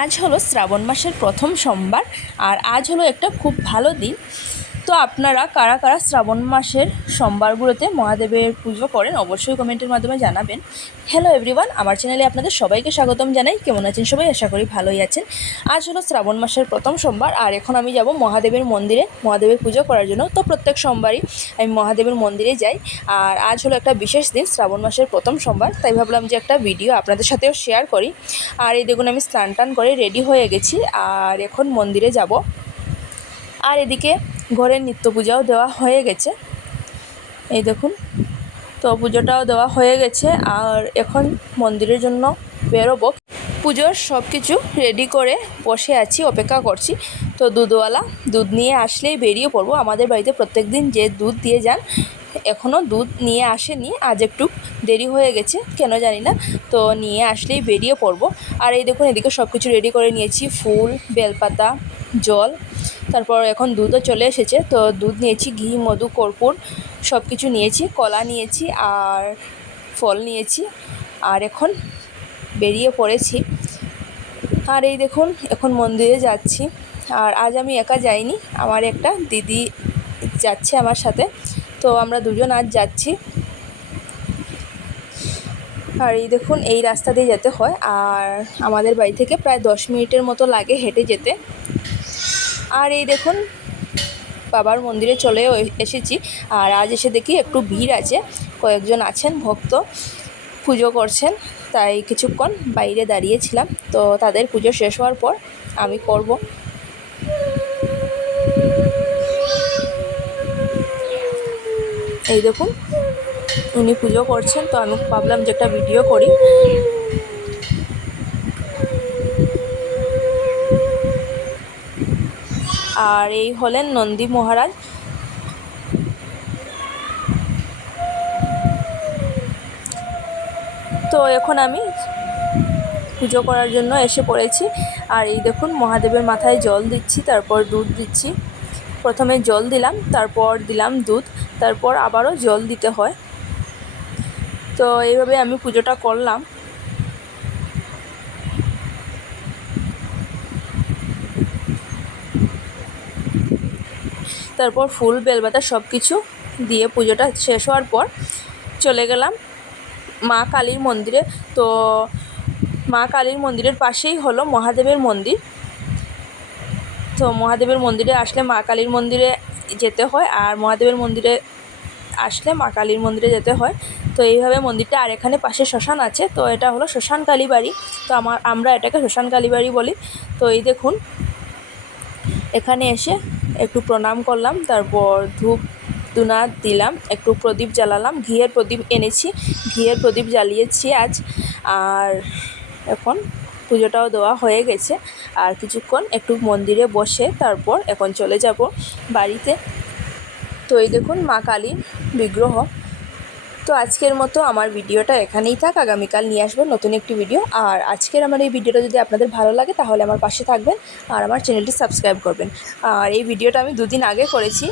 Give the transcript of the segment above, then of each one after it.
আজ হলো শ্রাবণ মাসের প্রথম সোমবার আর আজ হলো একটা খুব ভালো দিন। তো আপনারা কারা কারা শ্রাবণ মাসের সোমবারগুলোতে মহাদেবের পুজো করেন, অবশ্যই কমেন্টের মাধ্যমে জানাবেন। হ্যালো এভরিওয়ান আমার চ্যানেলে আপনাদের সবাইকে স্বাগতম জানাই। কেমন আছেন সবাই? আশা করি ভালোই আছেন। আজ হলো শ্রাবণ মাসের প্রথম সোমবার, আর এখন আমি যাব মহাদেবের মন্দিরে মহাদেবের পুজো করার জন্য। তো প্রত্যেক সোমবারই আমি মহাদেবের মন্দিরে যাই, আর আজ হলো একটা বিশেষ দিন, শ্রাবণ মাসের প্রথম সোমবার। তাই ভাবলাম যে একটা ভিডিও আপনাদের সাথেও শেয়ার করি। আর এই দেখুন আমি স্নান টান করে রেডি হয়ে গেছি, আর এখন মন্দিরে যাব। আর এদিকে ঘরের নিত্য পূজাও দেওয়া হয়ে গেছে। এই দেখুন, তো পুজোটাও দেওয়া হয়ে গেছে আর এখন মন্দিরের জন্য বেরোবো। পুজোর সব কিছু রেডি করে বসে আছি, অপেক্ষা করছি। তো দুধওয়ালা দুধ নিয়ে আসলেই বেরিয়ে পড়ব। আমাদের বাড়িতে প্রত্যেক দিন যে দুধ দিয়ে যান এখনও দুধ নিয়ে আসেনি। আজ একটু দেরি হয়ে গেছে, কেন জানি না। তো নিয়ে আসলেই বেরিয়ে পড়ব। আর এই দেখুন, এদিকে সব কিছু রেডি করে নিয়েছি। ফুল, বেলপাতা, জল। তারপর এখন দুধও চলে এসেছে। তো দুধ নিয়েছি, ঘি, মধু, কর্পূর সব কিছু নিয়েছি, কলা নিয়েছি আর ফল নিয়েছি। আর এখন বেরিয়ে পড়েছি। আর এই দেখুন, এখন মন্দিরে যাচ্ছি। আর আজ আমি একা যাইনি, আমার একটা দিদি যাচ্ছে আমার সাথে। তো আমরা দুজন আজ যাচ্ছি। আর এই দেখুন, এই রাস্তা দিয়ে যেতে হয়। আর আমাদের বাড়ি থেকে প্রায় দশ মিনিটের মতো লাগে হেঁটে যেতে। আর এই দেখুন, বাবার মন্দিরে চলে এসেছি। আর আজ এসে দেখি একটু ভিড় আছে, কয়েকজন আছেন, ভক্ত পুজো করছেন, তাই কিছুক্ষণ বাইরে দাঁড়িয়েছিলাম। তো তাদের পুজো শেষ হওয়ার পর আমি করব। এই দেখুন, উনি পুজো করছেন, তো আমি ভাবলাম যে একটা ভিডিও করি। আর এই হলেন নন্দী মহারাজ। তো এখন আমি পুজো করার জন্য এসে পড়েছি। আর এই দেখুন, মহাদেবের মাথায় জল দিচ্ছি, তারপর দুধ দিচ্ছি। প্রথমে জল দিলাম, তারপর দিলাম দুধ, তারপর আবারও জল দিতে হয়। তো এইভাবে আমি পুজোটা করলাম। তারপর ফুল, বেলপাতা সব কিছু দিয়ে পুজোটা শেষ হওয়ার পর চলে গেলাম মা কালীর মন্দিরে। তো মা কালীর মন্দিরের পাশেই হলো মহাদেবের মন্দির। তো মহাদেবের মন্দিরে আসলে মা কালীর মন্দিরে যেতে হয় আর মহাদেবের মন্দিরে আসলে মা কালীর মন্দিরে যেতে হয়। তো এইভাবে মন্দিরটা আর এখানে পাশে শ্মশান আছে। তো এটা হলো শ্মশান কালীবাড়ি। তো আমার, আমরা এটাকে শ্মশান কালীবাড়ি বলি। তো এই দেখুন এখানে এসে একটু প্রণাম করলাম, তারপর ধূপ ধুনা দিলাম, একটু প্রদীপ জ্বালালাম, ঘিয়ের প্রদীপ এনেছি, ঘিয়ের প্রদীপ জ্বালিয়েছি আজ। আর এখন পুজোটাও দেওয়া হয়ে গেছে। আর কিছুক্ষণ একটু মন্দিরে বসে তারপর এখন চলে যাব বাড়িতে। তো এই দেখুন মা কালীর বিগ্রহ। তো আজকের মতো আমার ভিডিওটা এখানেই থাক। আগামীকাল নিয়ে আসব নতুন একটি ভিডিও। আর আজকের আমার এই ভিডিওটা যদি আপনাদের ভালো লাগে, তাহলে আমার পাশে থাকবেন আর আমার চ্যানেলটি সাবস্ক্রাইব করবেন। আর এই ভিডিওটা আমি দুদিন আগে করেছি।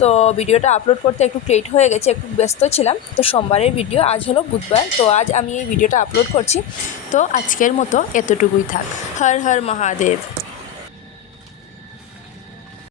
তো ভিডিওটা আপলোড করতে একটু ক্রিয়েট হয়ে গেছে, একটু ব্যস্ত ছিলাম। তো সোমবারের ভিডিও, আজ হলো বুধবার। তো আজ আমি এই ভিডিওটা আপলোড করছি। তো আজকের মতো এতটুকুই থাক। হর হর মহাদেব।